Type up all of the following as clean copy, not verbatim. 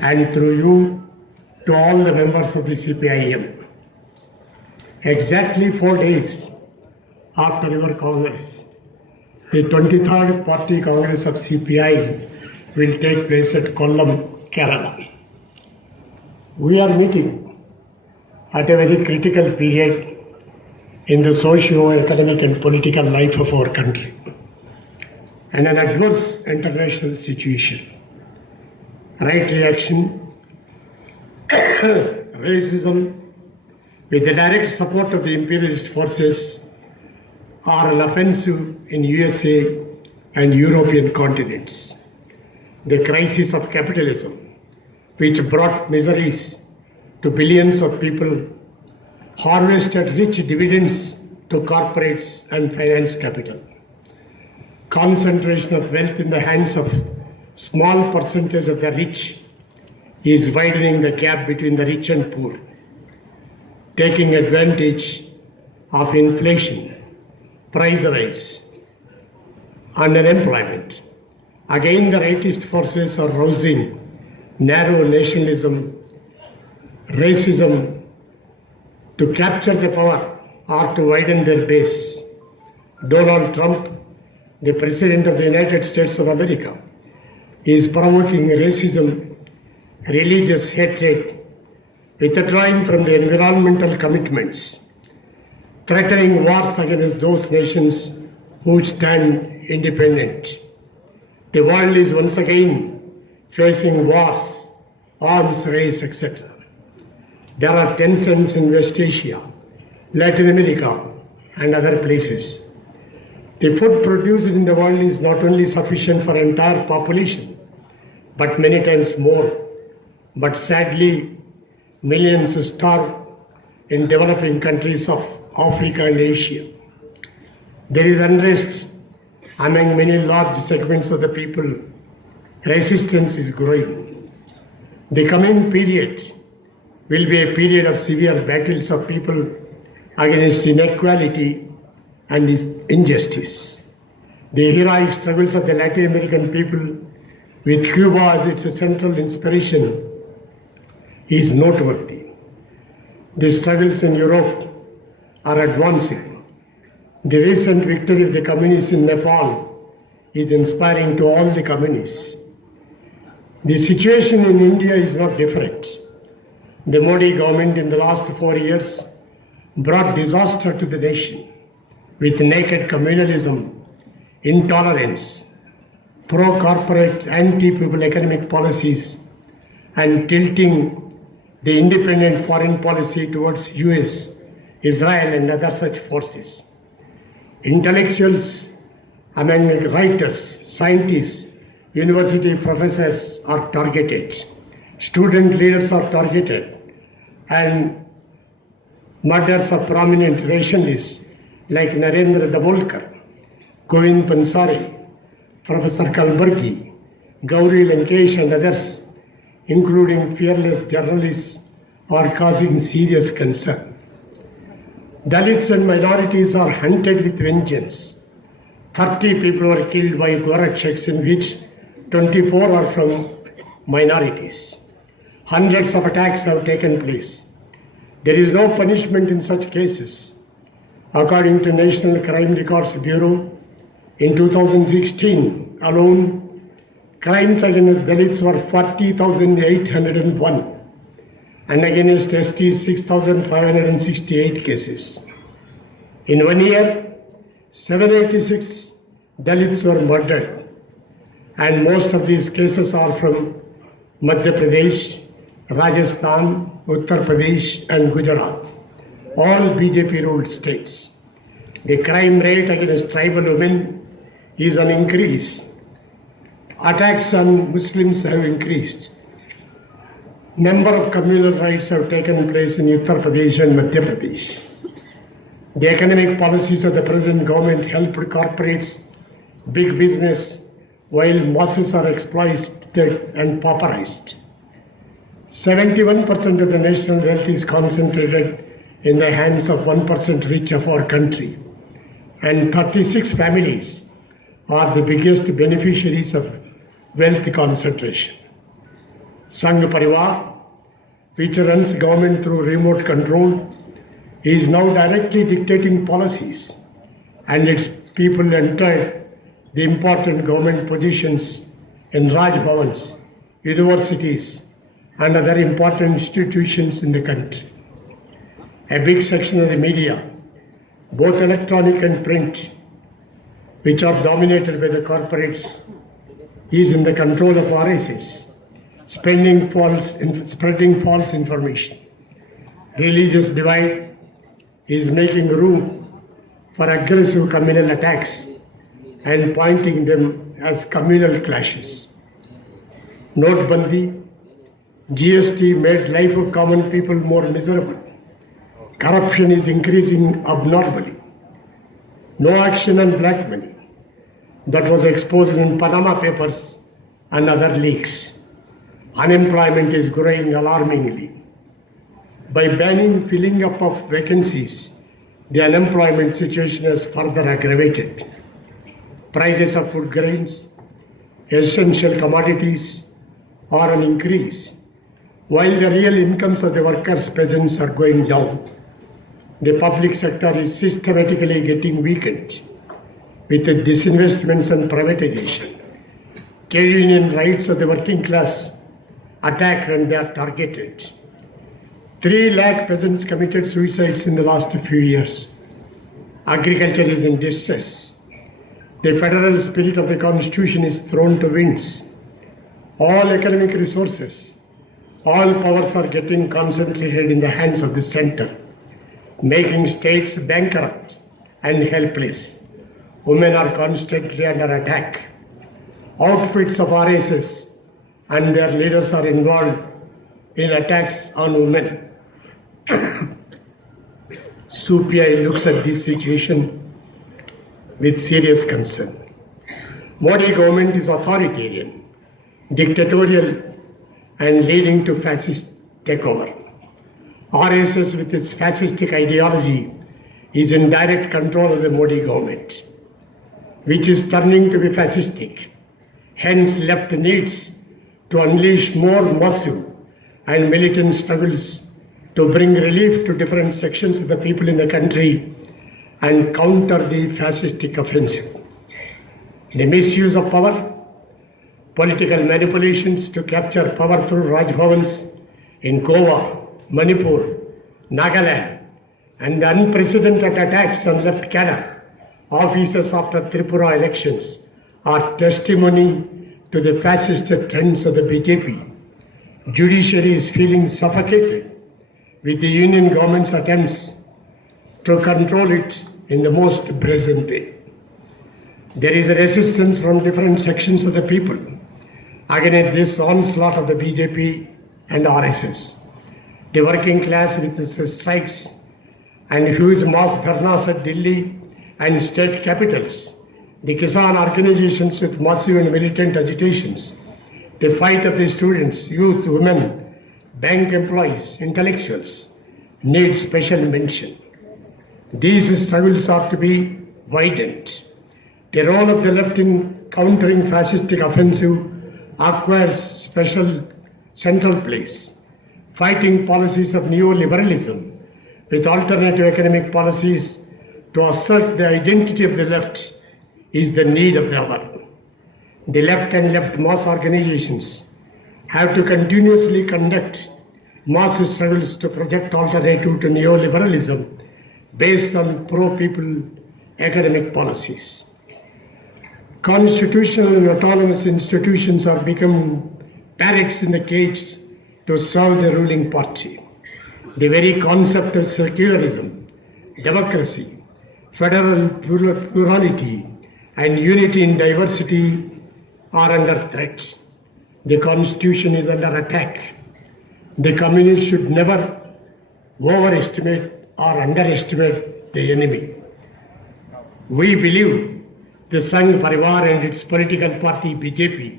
and through you to all the members of the CPIM. Exactly 4 days after your Congress, the 23rd Party Congress of CPI will take place at Kollam, Kerala. We are meeting at a very critical period in the socio-economic and political life of our country, and an adverse international situation. Right reaction, racism, with the direct support of the imperialist forces, are an offensive in USA and European continents. The crisis of capitalism, which brought miseries to billions of people, harvested rich dividends to corporates and finance capital. Concentration of wealth in the hands of small percentage of the rich is widening the gap between the rich and poor, taking advantage of inflation, price rise, and unemployment. Again, the rightist forces are rousing narrow nationalism, racism to capture the power or to widen their base. Donald Trump, the President of the United States of America, is provoking racism, religious hatred, withdrawing from the environmental commitments, threatening wars against those nations who stand independent. The world is once again facing wars, arms race, etc. There are tensions in West Asia, Latin America, and other places. The food produced in the world is not only sufficient for entire population, but many times more. But sadly, millions starve in developing countries of Africa and Asia. There is unrest among many large segments of the people. Resistance is growing. The coming period will be a period of severe battles of people against inequality and injustice. The heroic struggles of the Latin American people, with Cuba as its central inspiration, is noteworthy. The struggles in Europe are advancing. The recent victory of the communists in Nepal is inspiring to all the communists. The situation in India is not different. The Modi government in the last 4 years brought disaster to the nation with naked communalism, intolerance, pro-corporate, anti-people economic policies, and tilting the independent foreign policy towards US, Israel, and other such forces. Intellectuals among writers, scientists, university professors are targeted. Student leaders are targeted, and murders of prominent rationalists like Narendra Davolkar, Govind Pansari, Professor Kalburgi, Gauri Lankesh, and others, including fearless journalists, are causing serious concern. Dalits and minorities are hunted with vengeance. 30 people were killed by Gorakshaks, in which 24 are from minorities. Hundreds of attacks have taken place. There is no punishment in such cases. According to National Crime Records Bureau, in 2016 alone, crimes against Dalits were 40,801 and against STs 6,568 cases. In 1 year, 786 Dalits were murdered, and most of these cases are from Madhya Pradesh, Rajasthan, Uttar Pradesh, and Gujarat, all BJP-ruled states. The crime rate against tribal women is on increase. Attacks on Muslims have increased. Number of communal riots have taken place in Uttar Pradesh and Madhya Pradesh. The economic policies of the present government helped corporates, big business, while masses are exploited and pauperized. 71% of the national wealth is concentrated in the hands of 1% rich of our country, and 36 families are the biggest beneficiaries of wealth concentration. Sangh Parivar, which runs government through remote control, is now directly dictating policies, and its people entered the important government positions in Raj Bhavans, universities, and other important institutions in the country. A big section of the media, both electronic and print, which are dominated by the corporates, is in the control of RSS, spreading false information. Religious divide is making room for aggressive communal attacks and pointing them as communal clashes. Notebandi, GST made life of common people more miserable. Corruption is increasing abnormally. No action on black money that was exposed in Panama Papers and other leaks. Unemployment is growing alarmingly. By banning filling up of vacancies, the unemployment situation has further aggravated. Prices of food grains, essential commodities are on increase, while the real incomes of the workers, peasants are going down. The public sector is systematically getting weakened with the disinvestments and privatization. Trade union rights of the working class attacked and they are targeted. 3 lakh peasants committed suicides in the last few years. Agriculture is in distress. The federal spirit of the constitution is thrown to winds. All economic resources, all powers are getting concentrated in the hands of the center, making states bankrupt and helpless. Women are constantly under attack. Outfits of RSS and their leaders are involved in attacks on women. CPI looks at this situation with serious concern. Modi government is authoritarian, dictatorial, and leading to fascist takeover. RSS with its fascistic ideology is in direct control of the Modi government, which is turning to be fascistic. Hence, left needs to unleash more massive and militant struggles to bring relief to different sections of the people in the country and counter the fascistic offensive. The misuse of power, political manipulations to capture power through Raj Bhavans in Goa, Manipur, Nagaland, and unprecedented attacks on left cadre officers after Tripura elections are testimony to the fascist trends of the BJP. Judiciary is feeling suffocated with the union government's attempts to control it in the most brazen way. There is a resistance from different sections of the people against this onslaught of the BJP and RSS. The working class with its strikes and huge mass dharnas at Delhi and state capitals, the Kisan organizations with massive and militant agitations, the fight of the students, youth, women, bank employees, intellectuals need special mention. These struggles are to be widened. The role of the left in countering fascistic offensive acquires special central place. Fighting policies of neoliberalism with alternative economic policies to assert the identity of the left is the need of the hour. The left and left mass organizations have to continuously conduct mass struggles to project alternative to neoliberalism based on pro-people economic policies. Constitutional and autonomous institutions are becoming parrots in the cage to serve the ruling party. The very concept of secularism, democracy, federal plurality, and unity in diversity are under threat. The constitution is under attack. The communists should never overestimate or underestimate the enemy. We believe the Sangh Parivar and its political party BJP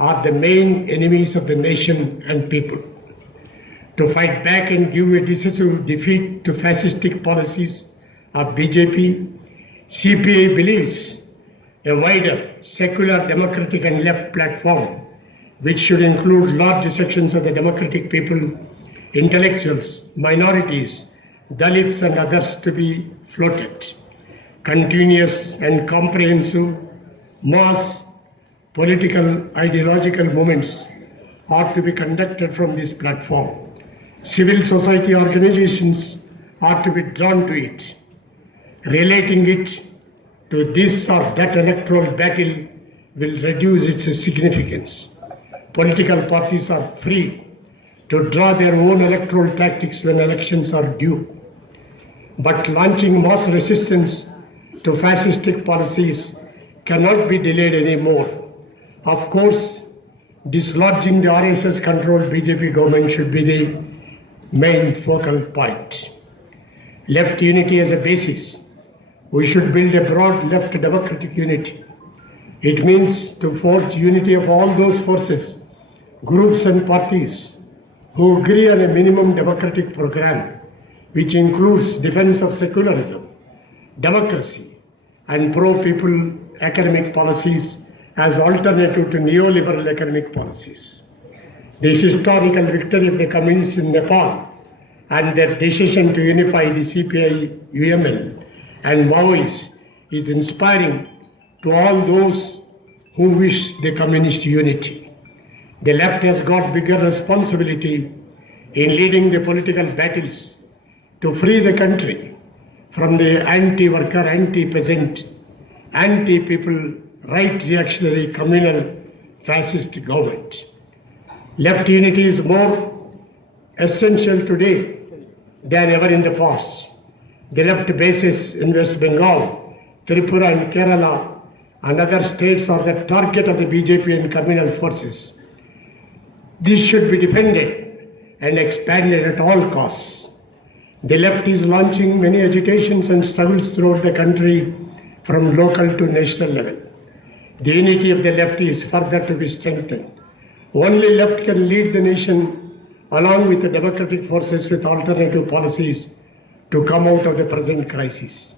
are the main enemies of the nation and people. To fight back and give a decisive defeat to fascistic policies of BJP, CPI believes a wider secular, democratic and left platform which should include large sections of the democratic people, intellectuals, minorities, Dalits and others to be floated. Continuous and comprehensive mass political ideological movements are to be conducted from this platform. Civil society organizations are to be drawn to it. Relating it to this or that electoral battle will reduce its significance. Political parties are free to draw their own electoral tactics when elections are due. But launching mass resistance to fascistic policies cannot be delayed anymore. Of course, dislodging the RSS-controlled BJP government should be the main focal point. Left unity as a basis. We should build a broad left democratic unity. It means to forge unity of all those forces, groups and parties who agree on a minimum democratic program, which includes defense of secularism, democracy, and pro-people economic policies as alternative to neoliberal economic policies. The historical victory of the communists in Nepal and their decision to unify the CPI-UML and Maoists is inspiring to all those who wish the communist unity. The left has got bigger responsibility in leading the political battles to free the country from the anti-worker, anti-peasant, anti-people, right reactionary, communal, fascist government. Left unity is more essential today than ever in the past. The left bases in West Bengal, Tripura and Kerala and other states are the target of the BJP and communal forces. This should be defended and expanded at all costs. The left is launching many agitations and struggles throughout the country from local to national level. The unity of the left is further to be strengthened. Only left can lead the nation along with the democratic forces with alternative policies to come out of the present crisis.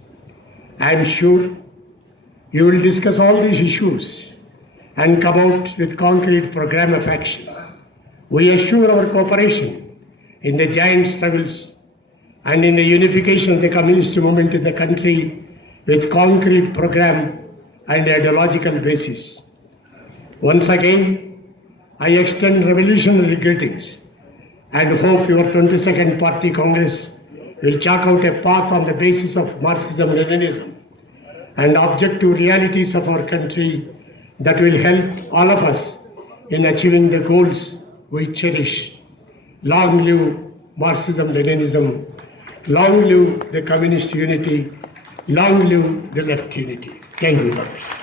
I am sure you will discuss all these issues and come out with concrete program of action. We assure our cooperation in the giant struggles and in the unification of the communist movement in the country with concrete program and ideological basis. Once again, I extend revolutionary greetings and hope your 22nd Party Congress will chalk out a path on the basis of Marxism-Leninism and objective realities of our country that will help all of us in achieving the goals we cherish. Long live Marxism-Leninism, long live the communist unity, long live the left unity. Thank you very much.